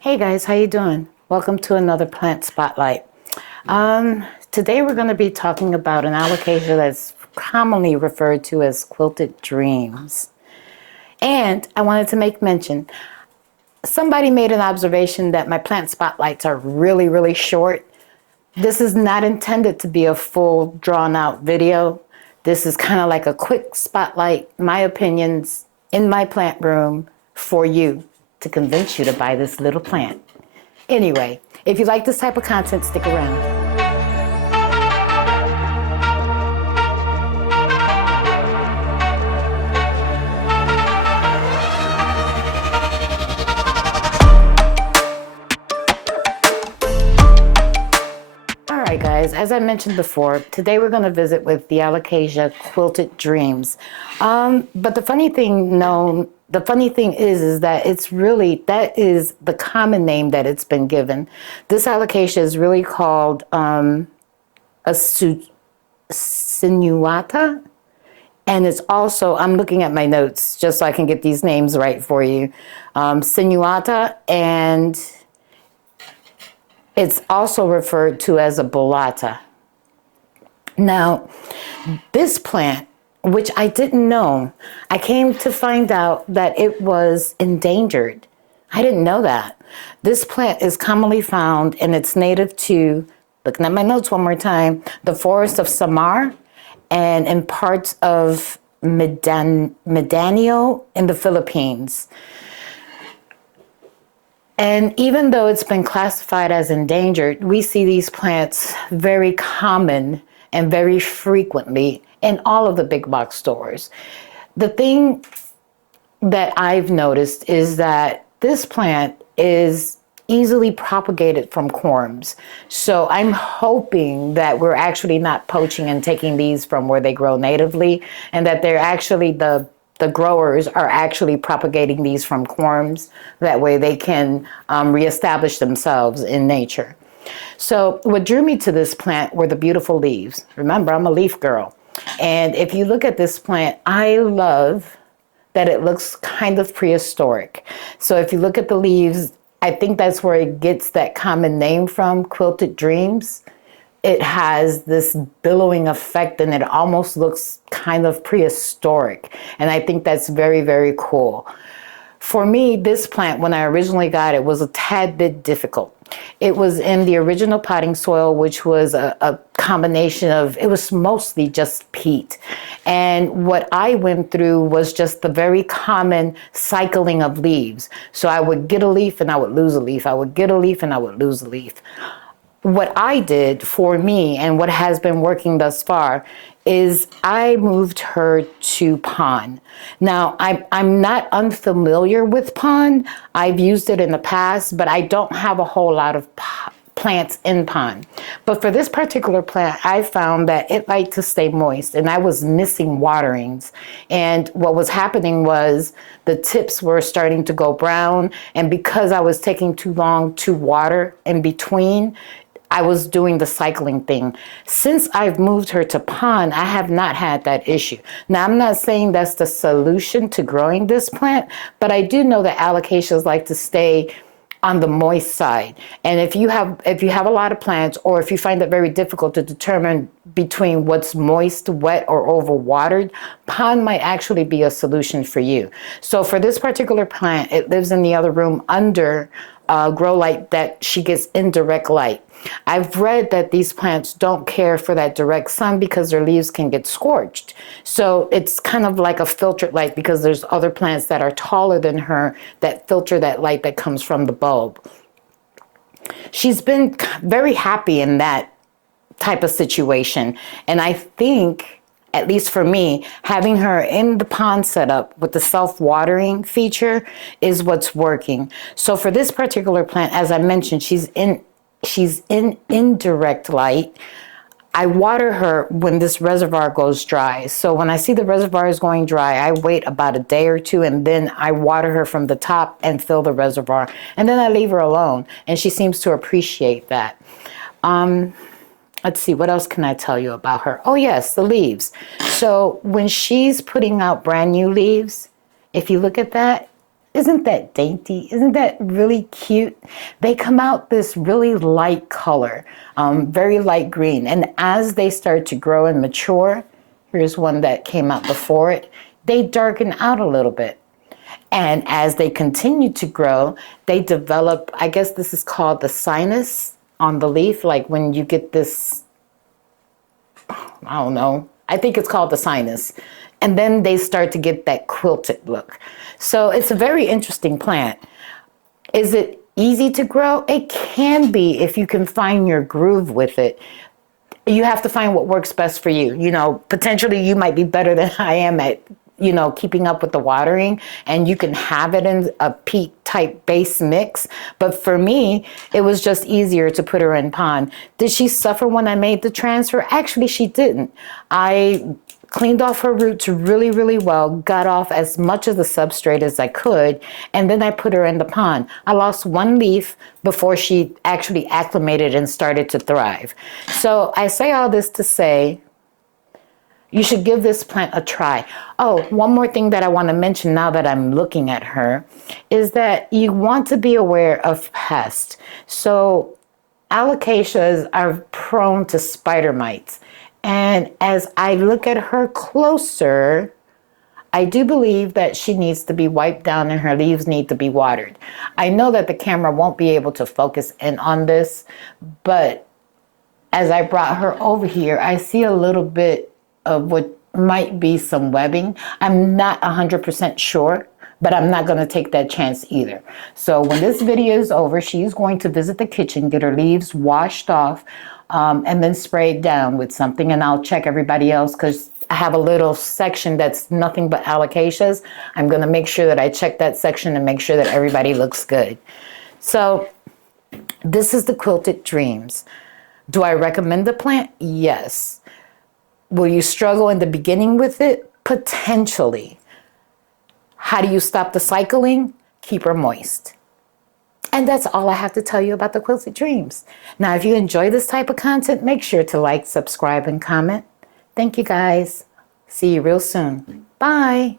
Hey guys, how you doing? Welcome to another plant spotlight. Today we're going to be talking about an alocasia that's commonly referred to as quilted dreams. And I wanted to make mention, somebody made an observation that my plant spotlights are really short. This is not intended to be a full drawn out video. This is kind of like a quick spotlight, my opinions in my plant room for you to convince you to buy this little plant. Anyway, if you like this type of content, stick around. Alright guys, as I mentioned before, today we're going to visit with the Alocasia Quilted Dreams. But the funny thing is that that is the common name that it's been given. This alocasia is really called a sinuata, and it's also, I'm looking at my notes just so I can get these names right for you. Sinuata, and it's also referred to as a bolata. Now, this plant, which I didn't know, I came to find out that it was endangered. I didn't know that. This plant is commonly found and it's native to, looking at my notes one more time, the forest of Samar and in parts of Mindanao in the Philippines. And even though it's been classified as endangered, we see these plants very common and very frequently in all of the big box stores. The thing that I've noticed is that this plant is easily propagated from corms. So I'm hoping that we're actually not poaching and taking these from where they grow natively, and that they're actually the growers are actually propagating these from corms. That way they can reestablish themselves in nature. So what drew me to this plant were the beautiful leaves. Remember, I'm a leaf girl. And if you look at this plant, I love that it looks kind of prehistoric. So if you look at the leaves, I think that's where it gets that common name from, Quilted Dreams. It has this billowing effect and it almost looks kind of prehistoric. And I think that's very cool. For me, this plant, when I originally got it, was a tad bit difficult. It was in the original potting soil, which was a combination of, it was mostly just peat. And what I went through was just the very common cycling of leaves. So I would get a leaf and I would lose a leaf. I would get a leaf and I would lose a leaf. What I did for me and what has been working thus far is I moved her to pon. Now, I'm not unfamiliar with pon. I've used it in the past, but I don't have a whole lot of plants in pon. But for this particular plant, I found that it liked to stay moist and I was missing waterings. And what was happening was the tips were starting to go brown, and because I was taking too long to water in between, I was doing the cycling thing. Since I've moved her to pon, I have not had that issue. Now, I'm not saying that's the solution to growing this plant, but I do know that alocasias like to stay on the moist side. And if you have a lot of plants, or if you find it very difficult to determine between what's moist, wet, or overwatered, pon might actually be a solution for you. So for this particular plant, it lives in the other room under grow light that she gets indirect light. I've read that these plants don't care for that direct sun because their leaves can get scorched. So it's kind of like a filtered light, because there's other plants that are taller than her that filter that light that comes from the bulb. She's been very happy in that type of situation. And I think, at least for me, having her in the pond setup with the self-watering feature is what's working. So for this particular plant, as I mentioned, she's in indirect light. I water her when this reservoir goes dry. So when I see the reservoir is going dry, I wait about a day or two, and then I water her from the top and fill the reservoir. And then I leave her alone, and she seems to appreciate that. Let's see, what else can I tell you about her? Oh yes, the leaves. So when she's putting out brand new leaves, if you look at that, Isn't that dainty? Isn't that really cute? They come out this really light color, very light green. And as they start to grow and mature, here's one that came out before it, they darken out a little bit. And as they continue to grow, they develop, I guess this is called the sinus on the leaf, like when you get this, I don't know, I think it's called the sinus. And then they start to get that quilted look. So it's a very interesting plant. Is it easy to grow? It can be if you can find your groove with it. You have to find what works best for you. You know, potentially you might be better than I am at, you know, keeping up with the watering, and you can have it in a peat type base mix. But for me, it was just easier to put her in pond. Did she suffer when I made the transfer? Actually, she didn't. I cleaned off her roots really, really well, got off as much of the substrate as I could, and then I put her in the pond. I lost one leaf before she actually acclimated and started to thrive. So I say all this to say, you should give this plant a try. Oh, one more thing that I want to mention now that I'm looking at her is that you want to be aware of pests. So alocasias are prone to spider mites. And as I look at her closer, I do believe that she needs to be wiped down and her leaves need to be watered. I know that the camera won't be able to focus in on this, but as I brought her over here, I see a little bit of what might be some webbing. I'm not 100% sure, but I'm not going to take that chance either. So when this video is over, she's going to visit the kitchen, get her leaves washed off, and then sprayed down with something. And I'll check everybody else because I have a little section that's nothing but alocasias. I'm going to make sure that I check that section and make sure that everybody looks good. So this is the Quilted Dreams. Do I recommend the plant? Yes. Will you struggle in the beginning with it? Potentially. How do you stop the cycling? Keep her moist. And that's all I have to tell you about the Quilted Dreams. Now, if you enjoy this type of content, make sure to like, subscribe, and comment. Thank you, guys. See you real soon. Bye.